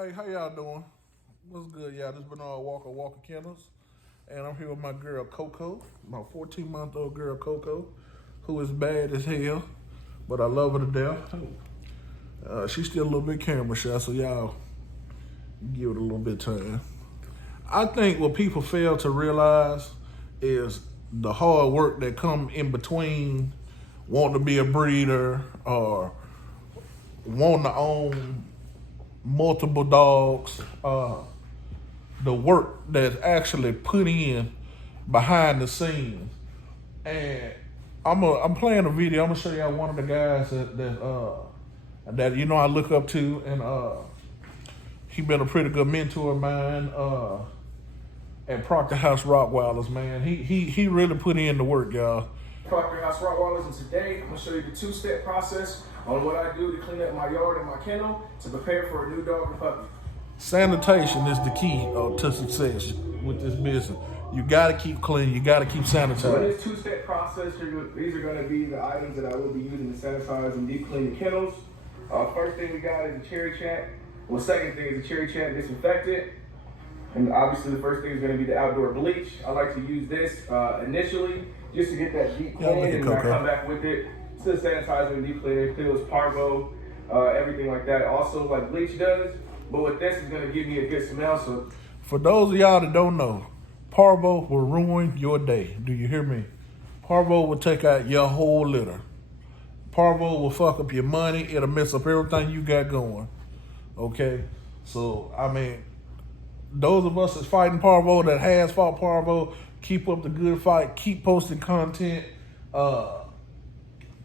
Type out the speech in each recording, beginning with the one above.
Hey, how y'all doing? What's good, y'all? This been Walker Kennels, and I'm here with my girl Coco, my 14-month-old girl Coco, who is bad as hell, but I love her to death. She's still a little bit camera shy, so y'all give it a little bit of time. I think what people fail to realize is the hard work that come in between wanting to be a breeder or wanting to own multiple dogs, the work that's actually put in behind the scenes. And I'm playing a video. I'm gonna show y'all one of the guys that I look up to, and he been a pretty good mentor of mine at Proctor House Rottweilers. Man, he really put in the work, y'all. Proctor House Rottweilers, and today I'm gonna show you the two-step process on what I do to clean up my yard and my kennel to prepare for a new dog and puppy. Sanitation is the key to success with this business. You gotta keep clean. You gotta keep sanitized. So in this two-step process, these are gonna be the items that I will be using to sanitize and deep clean the kennels. First thing we got is a cherry chat. Well, second thing is a cherry chat disinfectant. And obviously the first thing is gonna be the outdoor bleach. I like to use this initially just to get that deep clean, and then I come back with it to sanitize and deep clean. It feels parvo, everything like that. Also like bleach does. But with this, it's gonna give me a good smell. So, for those of y'all that don't know, parvo will ruin your day. Do you hear me? Parvo will take out your whole litter. Parvo will fuck up your money. It'll mess up everything you got going. Okay? So, I mean, those of us that's fighting parvo, that has fought parvo, keep up the good fight. Keep posting content.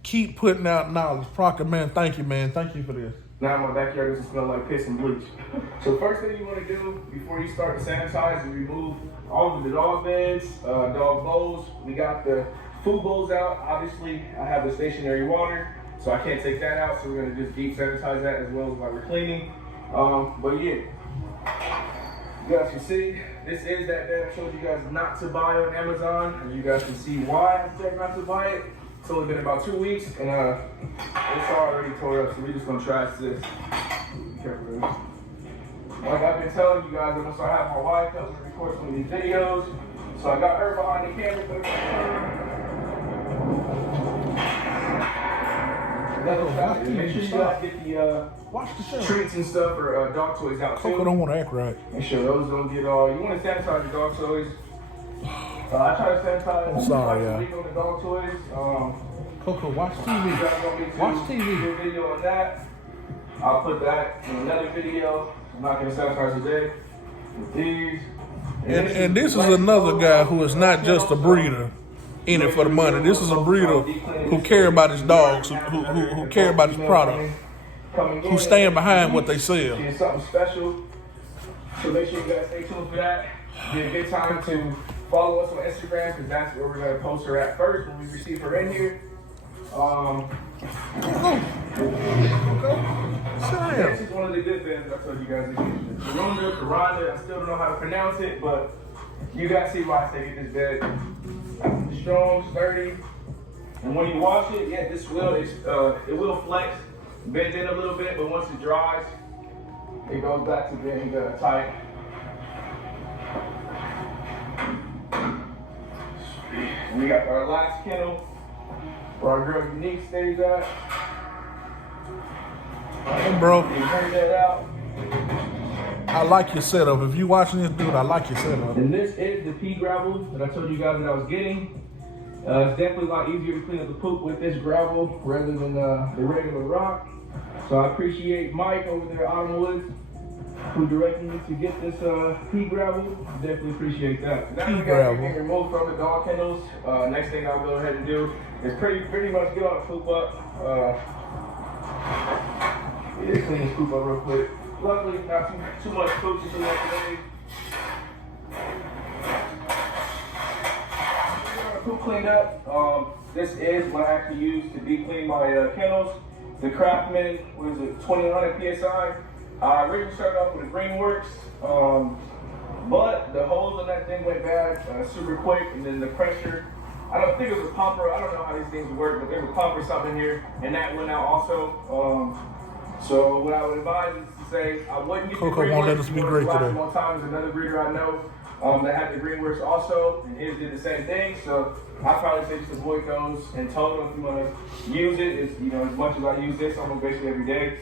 Keep putting out knowledge. Proctor, man, thank you, man. Thank you for this. Now my backyard doesn't smell like piss and bleach. So first thing you want to do before you start to sanitize is remove all of the dog beds, dog bowls. We got the food bowls out. Obviously, I have the stationary water, so I can't take that out. So we're gonna just deep sanitize that as well as while we're cleaning. But yeah, you guys can see this is that bed I showed you guys not to buy on Amazon, and you guys can see why I said not to buy it. It's only been about 2 weeks, and it's already tore up, so we're just gonna trash this. Be careful with this. Like I've been telling you guys, I'm gonna start having my wife help me record some of these videos. So I got her behind the camera. Make sure you guys get the Watch the show. treats and stuff or dog toys out too. Coco don't want to act right. Make sure those don't get all. You want to sanitize your dog toys. I try to sanitize. I'm sorry, on the dog toys. Coco, watch TV. Watch TV. Do a video on that. I'll put that in another video. I'm not going to sanitize today with these. And this is another guy who is not just a breeder in it for the money. This is a breeder who care about his dogs, who care about his product, who stand behind what they sell. It's something special. So make sure you guys stay tuned for that. Be a good time to follow us on Instagram, because that's where we're going to post her at first when we receive her in here. This is one of the good things I told you guys. Karanda, I still don't know how to pronounce it, but you guys see why I say get this bed. Strong, sturdy, and when you wash it, yeah, this will it will flex, bend in a little bit, but once it dries, it goes back to being tight. And we got our last kennel where our girl Unique stays at. Hey, bro. You bring that out. I like your setup. If you watching this, dude, I like your setup. And this is the pea gravel that I told you guys that I was getting. It's definitely a lot easier to clean up the poop with this gravel rather than the regular rock. So I appreciate Mike over there at Autumnwoods who directed me to get this pea gravel. Definitely appreciate that. Now we got everything removed from the dog kennels. Next thing I'll go ahead and do is pretty much get all the poop up. Yeah, clean this poop up real quick. Luckily, not too much poop to do today. Poop cleaned up. This is what I actually use to deep clean my kennels. The Craftman, what is it, 2100 PSI. I originally started off with a Greenworks, but the holes in that thing went bad super quick, and then the pressure, I don't think it was a pumper, I don't know how these things work, but there's a pump or something here, and that went out also. So what I would advise is to say I wouldn't get Coco the won't let Greenworks. us be great today. One time is another breeder I know that had the Greenworks also, and his did the same thing. So I probably say just avoid those in total if you want to use it. It's, you know, as much as I use this, I'm basically every day.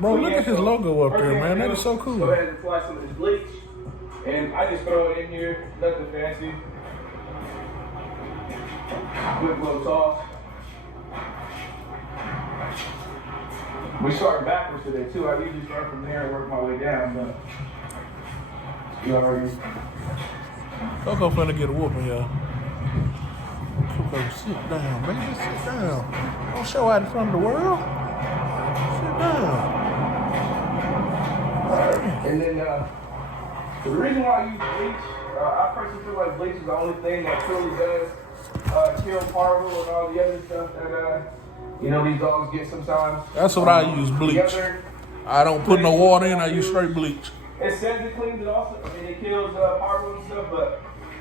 Bro, But look yeah, at his so logo up first there, thing I man. That do, is so cool. Go ahead and apply some of this bleach, and I just throw it in here, nothing fancy. Quick little toss. We start backwards today too. I usually start from there and work my way down, but you already. Coco finna get a whooping, y'all. Coco, sit down, baby. Sit down. Don't show out in front of the world. Sit down. And then the reason why I use bleach, I personally feel like bleach is the only thing that truly does kill parvo and all the other stuff that you know these dogs get sometimes. That's what I use, bleach. I don't put no water in, I use straight bleach. It says it cleans it also. I mean, it kills parvo and stuff, but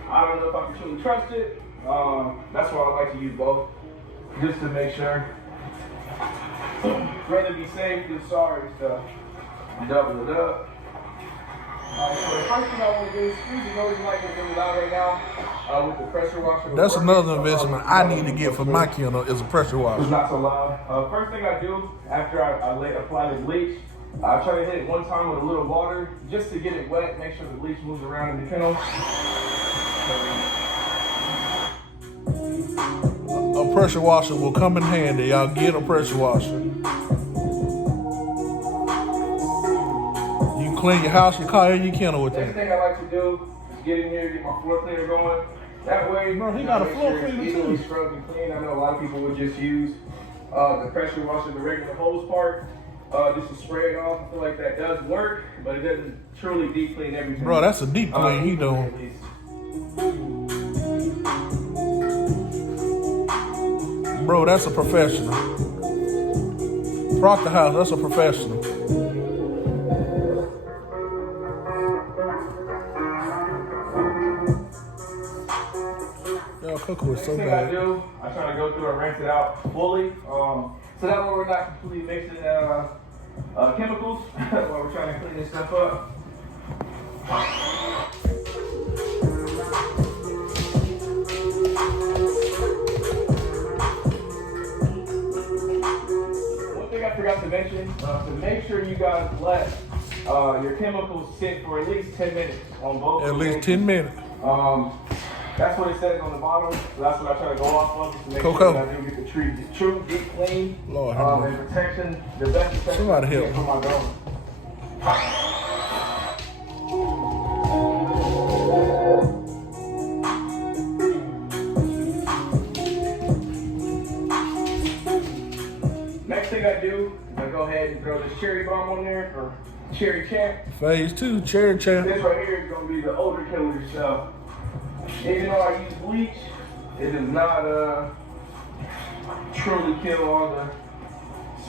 I don't know if I can truly trust it. That's why I like to use both, just to make sure. Rather be safe than sorry, so double it up. Alright, so the first thing I want to do is squeeze the nose like it's really loud right now with the pressure washer. That's another investment I need to get for my kennel is a pressure It's washer. not so loud. First thing I do after I apply the bleach, I try to hit it one time with a little water just to get it wet, make sure the bleach moves around in the kennel. A pressure washer will come in handy. Y'all get a pressure washer. You can clean your house, your car, and your kennel with Next that. thing I like to do is get in here, get my floor cleaner going. That way, Bro, he you got a make floor sure it's cleaner easily too. scrubbed and clean. I know a lot of people would just use the pressure washer, the regular hose part, just to spray it off. I feel like that does work, but it doesn't truly deep clean everything. Bro, that's a deep clean he doing. At least. Bro, that's a professional. Proctor House, that's a professional. Yo, Coco is so Next thing I bad. do, I try to go through and rinse it out fully. So that way we're not completely mixing chemicals while we're trying to clean this stuff up. One thing I forgot to mention, to make sure you guys let your chemicals sit for at least 10 minutes on both. At least 10 minutes. That's what it says on the bottom, so that's what I try to go off of, just to make Coco. sure that I do get the true deep clean Lord have mercy. and protection, the best protection Somebody I can help get for my dog. Next thing I do is I go ahead and throw this cherry bomb on there, or cherry champ. Phase 2, cherry champ. This right here is going to be the odor killer, so even though I use bleach, it does not truly kill all the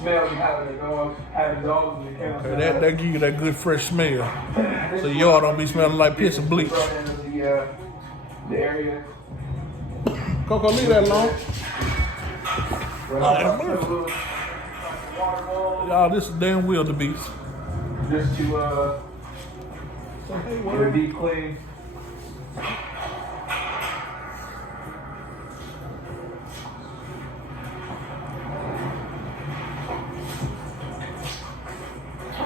smells you have in the dogs, having dogs in the kennel. Okay, that give you that good fresh smell. So y'all don't be smelling like piss and bleach. The area. Coco, leave that alone. Right have mercy. Y'all, this is damn wildebeest. Just to get a deep clean.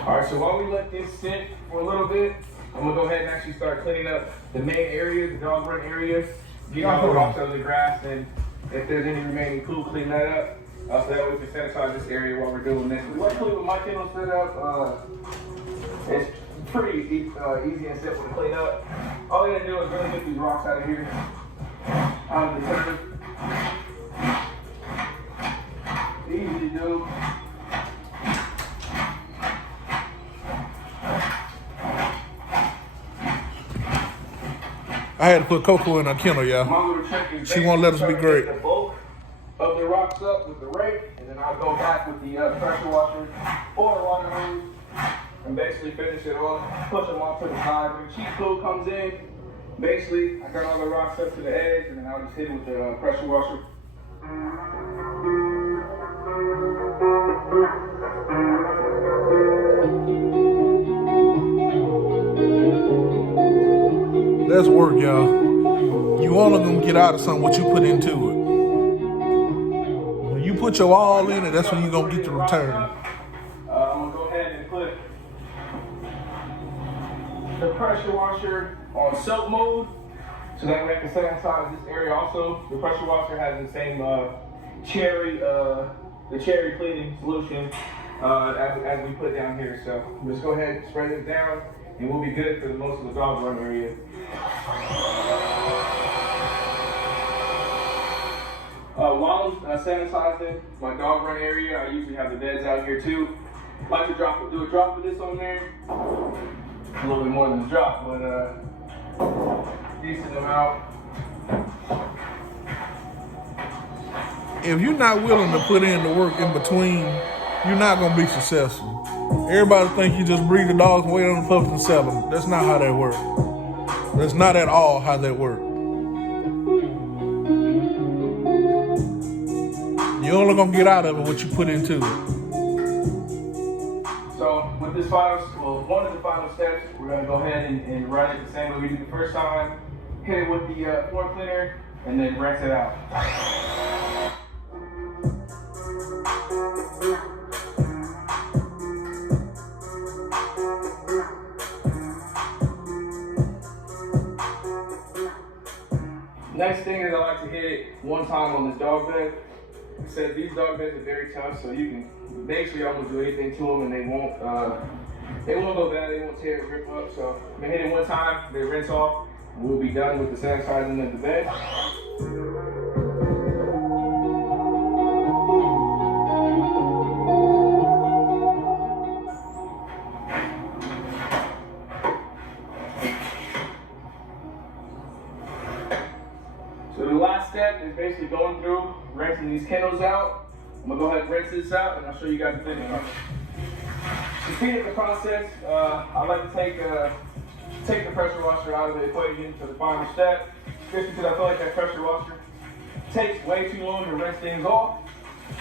Alright, so while we let this sit for a little bit, I'm gonna go ahead and actually start cleaning up the main area, the dog run area, get all the rocks out of the grass, and if there's any remaining poo, clean that up. So that way we can sanitize this area while we're doing this. Luckily with my kennel set up, it's pretty easy and simple to clean up. All you gotta do is really get these rocks out of here, out of the turn. Easy to do. I had to put Coco in a kennel, y'all. My little trick is She won't let us be basically great. get the bulk of the rocks up with the rake, and then I'll go back with the pressure washer or the water hose and basically finish it off, push them off to the side. When cheap poo comes in, basically I got all the rocks up to the edge, and then I'll just hit it with the pressure washer. That's work, y'all. You only gonna get out of something what you put into it. When you put your all in it, that's when you're gonna get the return. I'm gonna go ahead and put the pressure washer on soap mode, so that way I can sanitize this area also. The pressure washer has the same cherry cleaning solution as we put down here. So just go ahead and spray this down, and we'll be good for most of the dog run area. While I'm sanitizing my dog run area, I usually have the beds out here too. Like to do a drop of this on there. A little bit more than a drop, but decent amount. If you're not willing to put in the work in between, you're not gonna be successful. Everybody think you just breed the dogs and wait on the pups and sell them. That's not how that works. That's not at all how that works. You're only gonna get out of it what you put into it. So with this one of the final steps, we're gonna go ahead and run it the same way we did the first time. Hit it with the floor cleaner and then rinse it out. Next thing is I like to hit it one time on this dog bed. It said these dog beds are very tough, so you can basically almost do anything to them and they won't go bad, they won't tear or rip up. So I'm gonna hit it one time, they rinse off, and we'll be done with the sanitizing of the bed. So the last step is basically going through, rinsing these kennels out. I'm gonna go ahead and rinse this out and I'll show you guys the finish. To speed up the process, I like to take the pressure washer out of the equation to the final step, just because I feel like that pressure washer takes way too long to rinse things off.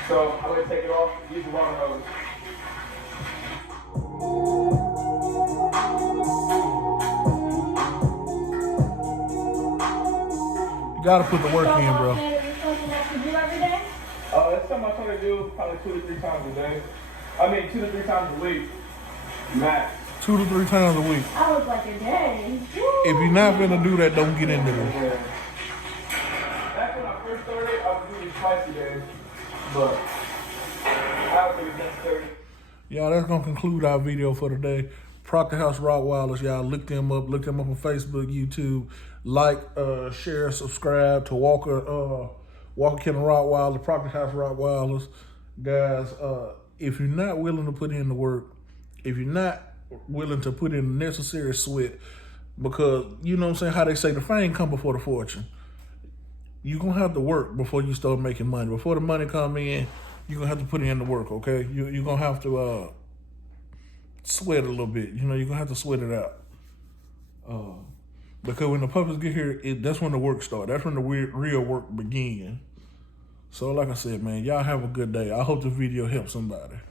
So I like to take it off, use the water hose. You gotta put the work in, bro. That's something I try to do probably 2 to 3 times a day. I mean 2 to 3 times a week, max. 2 to 3 times a week. I was like a day. If you're not gonna do that, don't get into this. Yeah. Back when I first started, I was doing it twice a day, but I don't think it's necessary. Y'all, that's gonna conclude our video for today. Proctor House Rottweilers, y'all look them up on Facebook, YouTube. Like, share, subscribe to Walker Kennel Rottweiler, Proctor House Rottweilers. Guys, if you're not willing to put in the work, if you're not willing to put in the necessary sweat, because you know what I'm saying, how they say the fame come before the fortune. You're gonna have to work before you start making money. Before the money come in, you're gonna have to put in the work, okay? You're gonna have to sweat a little bit. You know, you're gonna have to sweat it out. Because when the puppies get here, that's when the work starts. That's when the real work begins. So like I said, man, y'all have a good day. I hope the video helped somebody.